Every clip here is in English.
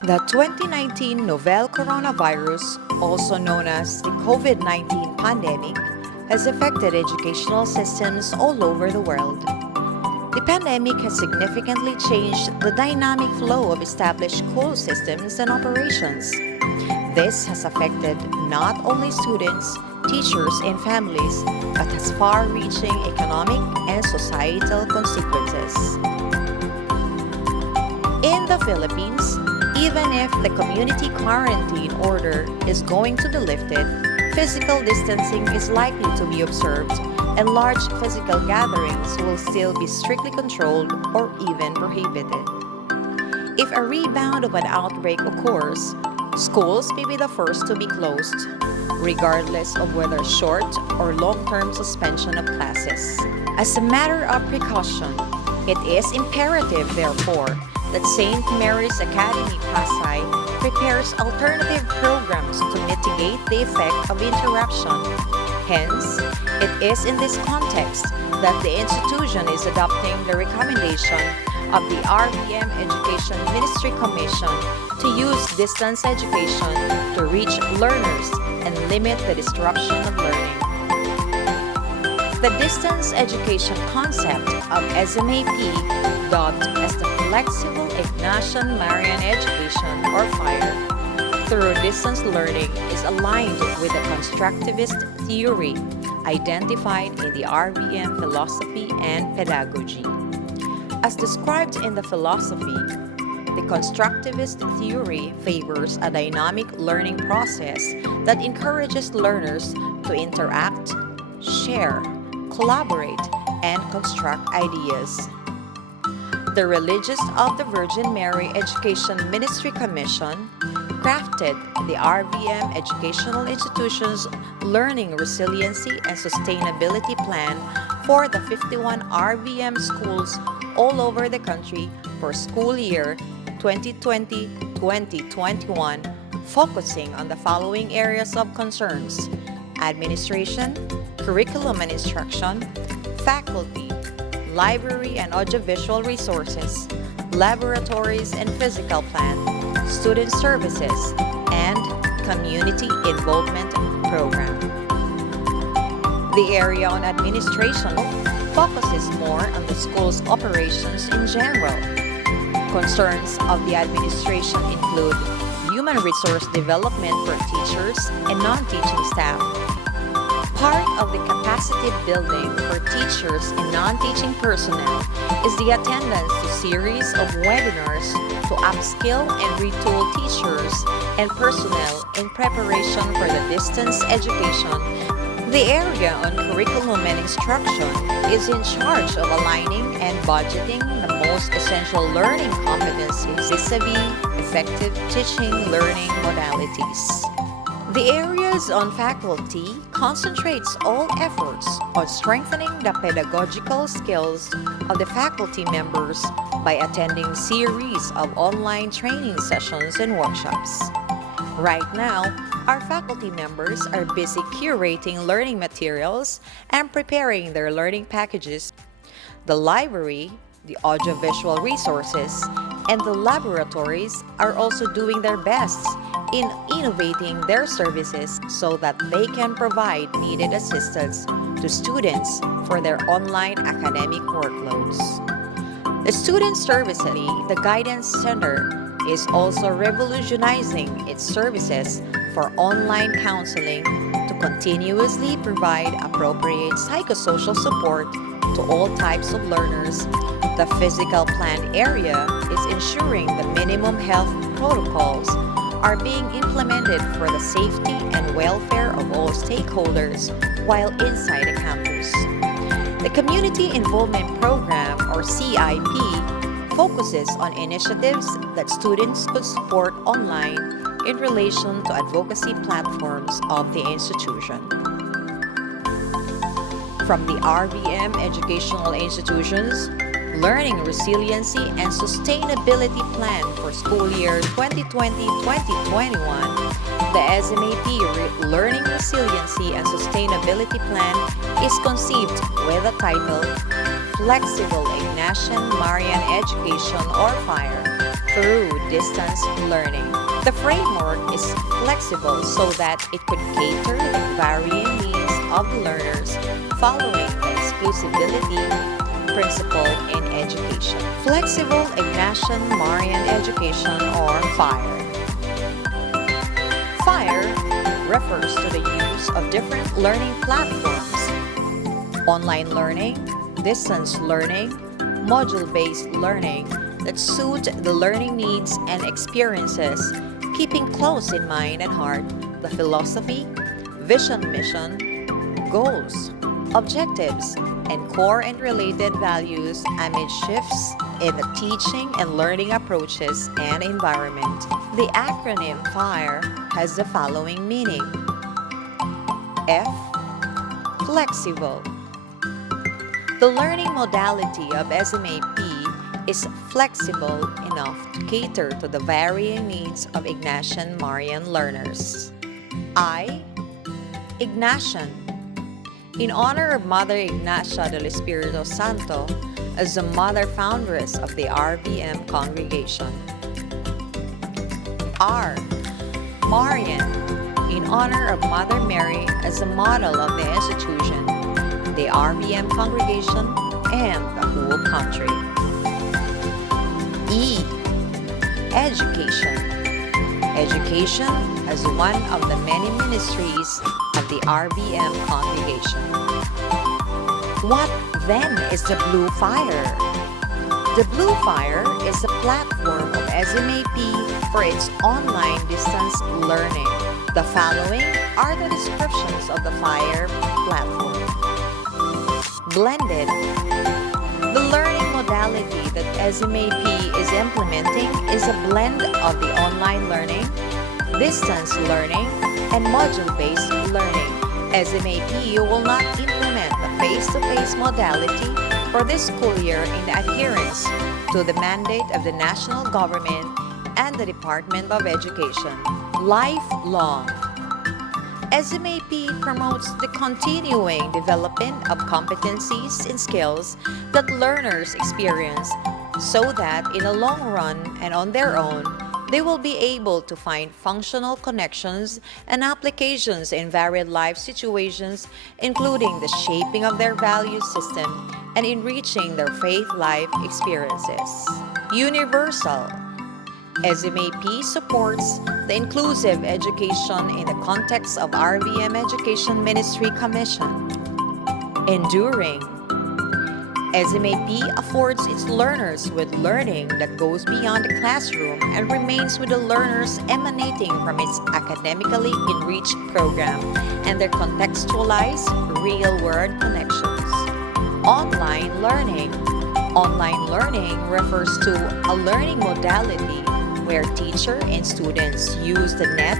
The 2019 novel coronavirus, also known as the COVID-19 pandemic, has affected educational systems all over the world. The pandemic has significantly changed the dynamic flow of established school systems and operations. This has affected not only students, teachers, and families, but has far-reaching economic and societal consequences. In the Philippines, even if the community quarantine order is going to be lifted, physical distancing is likely to be observed, and large physical gatherings will still be strictly controlled or even prohibited. If a rebound of an outbreak occurs, schools may be the first to be closed, regardless of whether short or long-term suspension of classes. As a matter of precaution, it is imperative, therefore, that St. Mary's Academy Pasay prepares alternative programs to mitigate the effect of interruption. Hence, it is in this context that the institution is adopting the recommendation of the RBM Education Ministry Commission to use distance education to reach learners and limit the disruption of learning. The distance education concept of SMAP, dubbed as the Flexible Ignacian Marian Education or FIRE, through distance learning is aligned with the constructivist theory identified in the RBM philosophy and pedagogy. As described in the philosophy, the constructivist theory favors a dynamic learning process that encourages learners to interact, share, collaborate, and construct ideas. The Religious of the Virgin Mary Education Ministry Commission crafted the RBM Educational Institutions Learning Resiliency and Sustainability Plan for the 51 RBM schools all over the country for school year 2020-2021, focusing on the following areas of concerns: administration, curriculum and instruction, faculty, library and audiovisual resources, laboratories and physical plant, student services, and community involvement program. The area on administration focuses more on the school's operations in general. Concerns of the administration include human resource development for teachers and non-teaching staff. Part of the capacity building for teachers and non-teaching personnel is the attendance to series of webinars to upskill and retool teachers and personnel in preparation for the distance education. The area on curriculum and instruction is in charge of aligning and budgeting the most essential learning competencies vis-a-vis effective teaching learning modalities. The areas on faculty concentrates all efforts on strengthening the pedagogical skills of the faculty members by attending series of online training sessions and workshops. Right now, our faculty members are busy curating learning materials and preparing their learning packages. The library, the audiovisual resources, and the laboratories are also doing their best in innovating their services so that they can provide needed assistance to students for their online academic workloads. The Student Service, the Guidance Center, is also revolutionizing its services for online counseling to continuously provide appropriate psychosocial support to all types of learners. The physical plant area is ensuring the minimum health protocols are being implemented for the safety and welfare of all stakeholders while inside the campus. The Community Involvement Program, or CIP, focuses on initiatives that students could support online in relation to advocacy platforms of the institution. From the RBM Educational Institutions Learning Resiliency and Sustainability Plan for school year 2020-2021, the SMAP Learning Resiliency and Sustainability Plan is conceived with the title Flexible Ignacian Marian Education or FIRE through distance learning. The framework is flexible so that it could cater the varying needs of the learners following the exclusivity principle in education. Flexible Ignacian Marian Education, or FIRE. FIRE refers to the use of different learning platforms: online learning, distance learning, module-based learning that suit the learning needs and experiences, keeping close in mind and heart the philosophy, vision, mission, goals, objectives, and core and related values amid shifts in the teaching and learning approaches and environment. The acronym FIRE has the following meaning. F. Flexible. The learning modality of SMAP is flexible enough to cater to the varying needs of Ignacian Marian learners. I. Ignacian. In honor of Mother Ignacia del Espiritu Santo as the mother foundress of the RVM congregation. R. Marian. In honor of Mother Mary as the model of the institution, the RVM congregation, and the whole country. E. Education. Education as one of the many ministries of the RVM congregation. What then is the Blue Fire? The Blue Fire is a platform of SMAP for its online distance learning. The following are the descriptions of the FIRE platform. Blended. The learning modality that SMAP is implementing is a blend of the online learning, distance learning, and module-based learning. SMAP will not implement the face-to-face modality for this school year in adherence to the mandate of the national government and the Department of Education. Lifelong. SMAP promotes the continuing development of competencies and skills that learners experience so that in the long run and on their own, they will be able to find functional connections and applications in varied life situations, including the shaping of their value system and enriching their faith life experiences. Universal. SMAP supports the inclusive education in the context of RVM Education Ministry Commission. Enduring. SMAP affords its learners with learning that goes beyond the classroom and remains with the learners emanating from its academically enriched program and their contextualized real-world connections. Online learning. Online learning refers to a learning modality where teacher and students use the net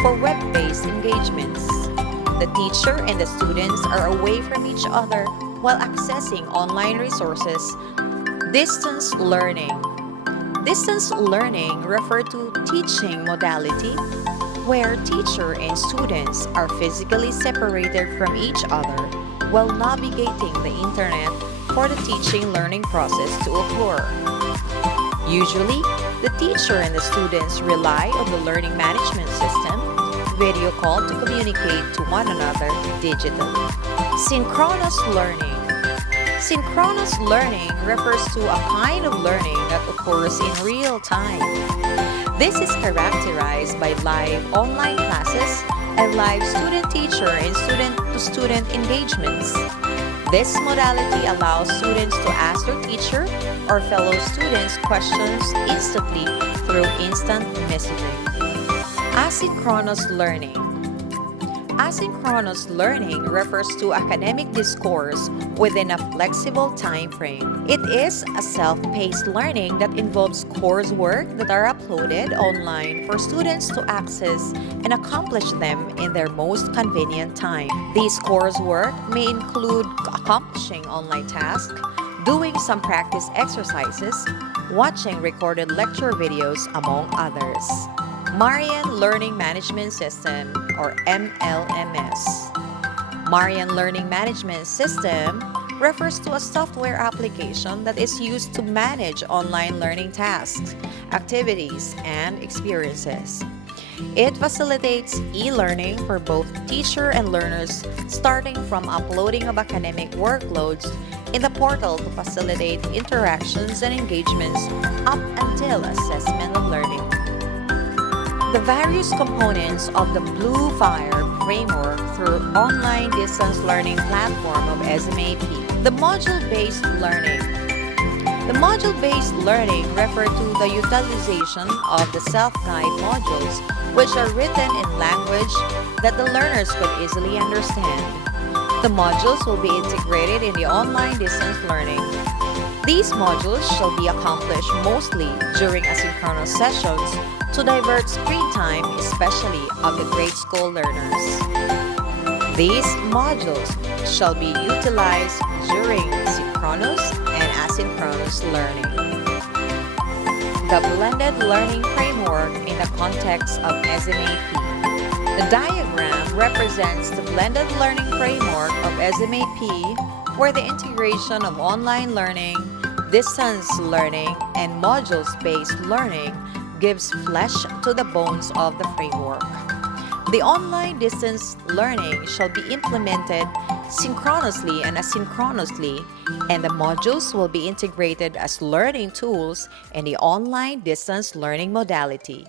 for web-based engagements. The teacher and the students are away from each other while accessing online resources. Distance learning. Distance learning refers to teaching modality where teacher and students are physically separated from each other while navigating the internet for the teaching learning process to occur. Usually, the teacher and the students rely on the learning management system, video call to communicate to one another digitally. Synchronous learning. Synchronous learning refers to a kind of learning that occurs in real time. This is characterized by live online classes and live student-teacher and student-to-student engagements. This modality allows students to ask their teacher or fellow students questions instantly through instant messaging. Asynchronous learning. Asynchronous learning refers to academic discourse within a flexible time frame. It is a self-paced learning that involves coursework that are uploaded online for students to access and accomplish them in their most convenient time. These coursework may include accomplishing online tasks, doing some practice exercises, watching recorded lecture videos, among others. Marian Learning Management System, or MLMS. Marian Learning Management System refers to a software application that is used to manage online learning tasks, activities, and experiences. It facilitates e-learning for both teacher and learners, starting from uploading of academic workloads in the portal to facilitate interactions and engagements up until assessment of learning. The various components of the Blue Fire framework through online distance learning platform of SMAP. The module-based learning. The module-based learning refers to the utilization of the self-guide modules, which are written in language that the learners could easily understand. The modules will be integrated in the online distance learning. These modules shall be accomplished mostly during asynchronous sessions to divert screen time, especially of the grade school learners. These modules shall be utilized during synchronous and asynchronous learning. The blended learning framework in the context of SMAP. The diagram represents the blended learning framework of SMAP, where the integration of online learning, distance learning, and modules-based learning gives flesh to the bones of the framework. The online distance learning shall be implemented synchronously and asynchronously, and the modules will be integrated as learning tools in the online distance learning modality.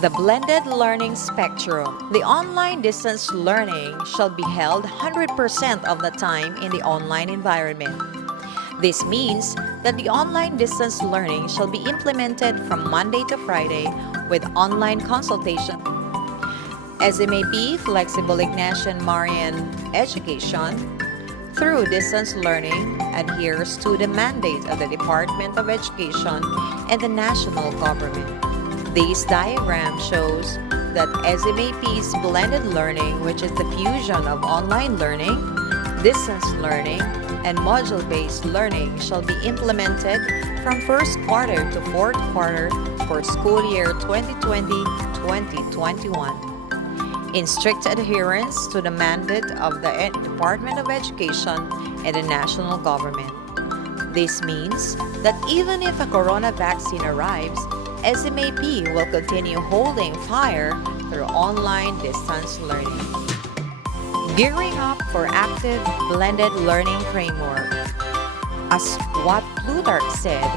The blended learning spectrum. The online distance learning shall be held 100% of the time in the online environment. This means that the online distance learning shall be implemented from Monday to Friday with online consultation. SMAP Flexible Ignacian Marian Education, through distance learning, adheres to the mandate of the Department of Education and the national government. This diagram shows that SMAP's blended learning, which is the fusion of online learning, distance learning, and module-based learning, shall be implemented from first quarter to fourth quarter for school year 2020-2021. In strict adherence to the mandate of the Department of Education and the national government. This means that even if a corona vaccine arrives, SMAP will continue holding fire through online distance learning. Gearing up for active blended learning framework. As what Plutarch said,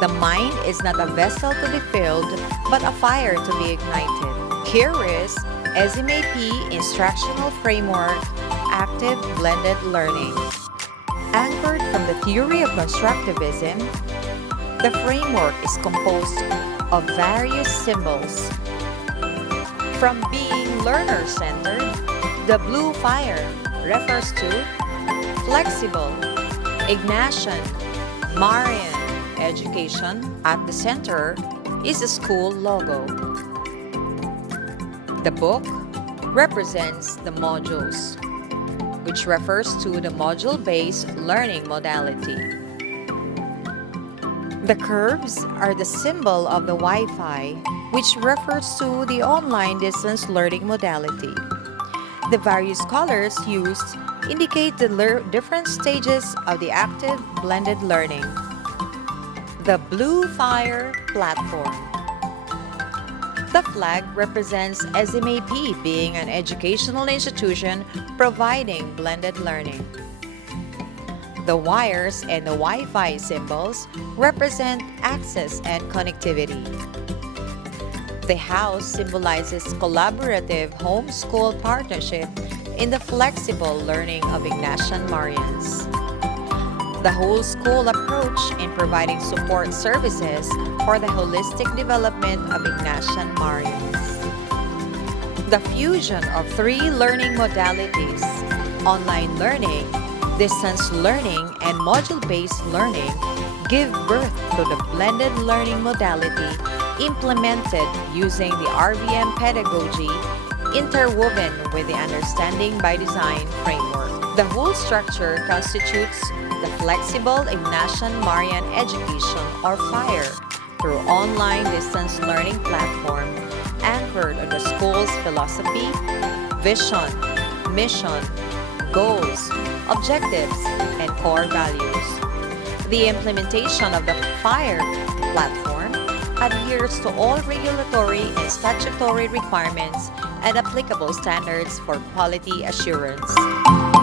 the mind is not a vessel to be filled, but a fire to be ignited. Here is SMAP Instructional Framework Active Blended Learning. Anchored from the theory of constructivism, the framework is composed of various symbols. From being learner-centered, the blue fire refers to Flexible Ignacian Marian Education. At the center is the school logo. The book represents the modules, which refers to the module-based learning modality. The curves are the symbol of the Wi-Fi, which refers to the online distance learning modality. The various colors used indicate the different stages of the active blended learning. The Blue Fire Platform. The flag represents SMAP being an educational institution providing blended learning. The wires and the Wi-Fi symbols represent access and connectivity. The house symbolizes collaborative homeschool partnership in the flexible learning of Ignacian Marians. The whole school approach in providing support services for the holistic development of Ignacian Marians. The fusion of three learning modalities, online learning, distance learning, and module-based learning, give birth to the blended learning modality implemented using the RVM pedagogy interwoven with the Understanding by Design framework. The whole structure constitutes the Flexible Ignacian Marian Education, or FIRE, through online distance learning platform anchored on the school's philosophy, vision, mission, goals, objectives, and core values. The implementation of the FIRE platform adheres to all regulatory and statutory requirements and applicable standards for quality assurance.